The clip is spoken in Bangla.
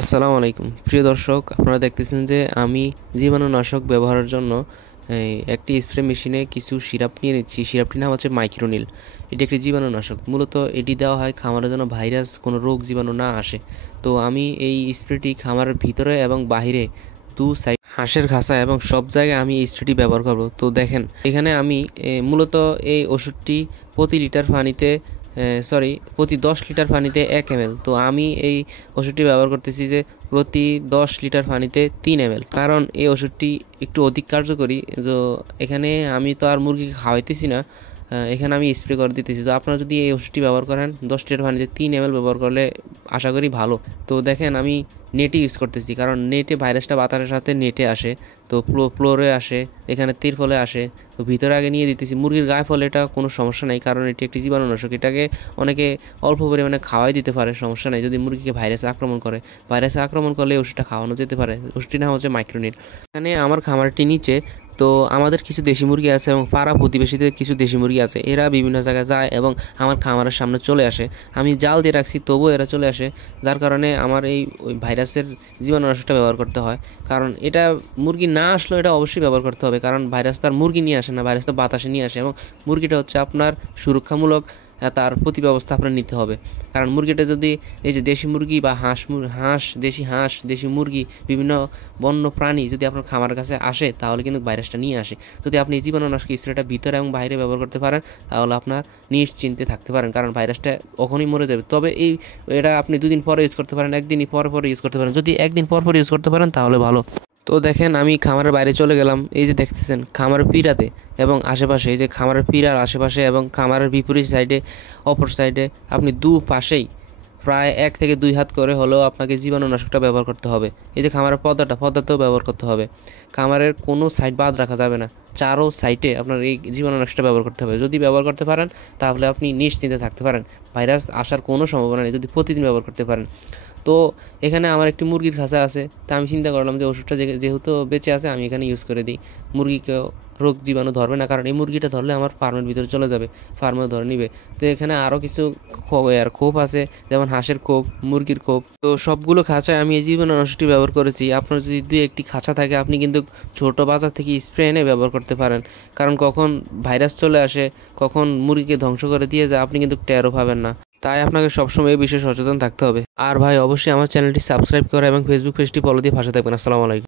আসসালামু আলাইকুম প্রিয় দর্শক, আপনারা দেখতেছেন যে আমি জীবাণুনাশক ব্যবহারের জন্য একটি স্প্রে মেশিনে কিছু সিরাপ নিয়ে নিচ্ছি। সিরাপটির নাম হচ্ছে মাইক্রোনিল। এটি একটি জীবাণুনাশক। মূলত এটি দেওয়া হয় খামারের জন্য ভাইরাস কোনো রোগ জীবাণু না আসে। তো আমি এই স্প্রেটি খামারের ভিতরে এবং বাহিরে দু সাইড হাঁসের খাঁচা এবং সব জায়গায় আমি এই স্প্রেটি ব্যবহার করব। তো দেখেন এখানে আমি মূলত এই ওষুধটি প্রতি লিটার পানিতে প্রতি 10 লিটার পানিতে 1 ml। তো আমি এই ওষুধটি ব্যবহার করতেছি যে প্রতি 10 লিটার পানিতে 3 ml, কারণ এই ওষুধটি একটু অধিক কার্যকরী। তো এখানে আমি তো আর মুরগিকে খাওয়াইতেছি না, এখানে আমি স্প্রে করে দিতেছি। তো আপনারা যদি এই ওষুধটি ব্যবহার করেন 10 লিটার পানিতে 3 ml ব্যবহার করলে আশা করি ভালো। তো দেখেন আমি নেটে ইউজ করতেছি, কারণ নেটে ভাইরাসটা বাতাসের সাথে নেটে আসে, তো ফ্লোরে আসে, এখানে তিরপলে আসে। তো ভিতরে আগে নিয়ে দিতেছি। মুরগির গায়ে ফলে এটা কোনো সমস্যা নেই, কারণ এটি একটি জীবাণুনাশক। এটাকে অনেকে অল্প পরিমাণে খাওয়াই দিতে পারে, সমস্যা নেই। যদি মুরগিকে ভাইরাসে আক্রমণ করে, ভাইরাসে আক্রমণ করলে ওষুধটা খাওয়ানো যেতে পারে। ওষুধটির নাম হচ্ছে মাইক্রোনিল। এখানে আমার খামারটি নিচে। তো আমাদের কিছু দেশি মুরগি আছে এবং পাড়া প্রতিবেশীদের কিছু দেশি মুরগি আছে। এরা বিভিন্ন জায়গায় যায় এবং আমার খামারের সামনে চলে আসে। আমি জাল দিয়ে রাখছি, তবুও এরা চলে আসে, যার কারণে আমার ওই ভাইরাসের জীবাণুনাশকটা ব্যবহার করতে হয়। কারণ এটা মুরগি না আসলেও এটা অবশ্যই ব্যবহার করতে হবে, কারণ ভাইরাস তার মুরগি নিয়ে আসে না, ভাইরাস তো বাতাসে নিয়ে আসে। এবং মুরগিটা হচ্ছে আপনার সুরক্ষামূলক, তার প্রতি ব্যবস্থা আপনার নিতে হবে। কারণ মুরগিটা যদি এই যে দেশি মুরগি বা দেশি হাঁস, দেশি মুরগি, বিভিন্ন বন্য প্রাণী যদি আপনার খামার কাছে আসে, তাহলে কিন্তু ভাইরাসটা নিয়ে আসে। যদি আপনি এই জীবাণুনাশক স্প্রেটা ভিতরে এবং বাইরে ব্যবহার করতে পারেন, তাহলে আপনার নিশ্চিন্তে থাকতে পারেন, কারণ ভাইরাসটা কখনই মরে যাবে। তবে এটা আপনি 2 দিন পরে ইউজ করতে পারেন, একদিনই পরে ইউজ করতে পারেন। যদি একদিন পর ইউজ করতে পারেন তাহলে ভালো। তো দেখেন আমি খামারের বাইরে চলে গেলাম। এই যে দেখতেছেন খামারের পিড়াতে এবং আশেপাশে, এই যে খামারের পিড়ার আশেপাশে এবং খামারের বিপরীত সাইডে, অপর সাইডে আপনি পাশেই প্রায় 1 থেকে 2 হাত করে হলেও আপনাকে জীবাণুনাশকটা ব্যবহার করতে হবে। এই যে খামারের পর্দাতেও ব্যবহার করতে হবে। খামারের কোনো সাইড বাদ রাখা যাবে না, চারো সাইডে আপনার এই জীবাণুনাশকটা ব্যবহার করতে হবে। যদি ব্যবহার করতে পারেন তাহলে আপনি নিশ্চিন্তে থাকতে পারেন, ভাইরাস আসার কোনো সম্ভাবনা নেই যদি প্রতিদিন ব্যবহার করতে পারেন। তো এখানে আমার একটি মুরগির খাঁচা আছে, তা আমি চিন্তা করলাম যে ওষুধটা যেহেতু বেঁচে আছে, আমি এখানে ইউজ করে দিই। মুরগিকেও রোগ জীবাণু ধরবে না, কারণ এই মুরগিটা ধরলে আমার ফার্মের ভিতরে চলে যাবে, ফার্মেও ধরে নিবে। তো এখানে আরও কিছু খোপ আছে, যেমন হাঁসের খোপ, মুরগির খোপ। তো সবগুলো খাঁচায় আমি এই জীবাণুনাশকটি ব্যবহার করেছি। আপনার যদি 2-1টি খাঁচা থাকে, আপনি কিন্তু ছোট বাজার থেকে স্প্রে এনে ব্যবহার করতে পারেন, কারণ কখন ভাইরাস চলে আসে, কখন মুরগিকে ধ্বংস করে দিয়ে যায়, আপনি কিন্তু টেরও পাবেন না। তাই আপনাকে সবসময় এই বিষয়ে সচেতন থাকতে হবে। আর ভাই, অবশ্যই আমার চ্যানেলটি সাবস্ক্রাইব করে এবং ফেসবুক পেজটি ফলো দিয়ে পাশে থাকবেন। আসসালামু আলাইকুম।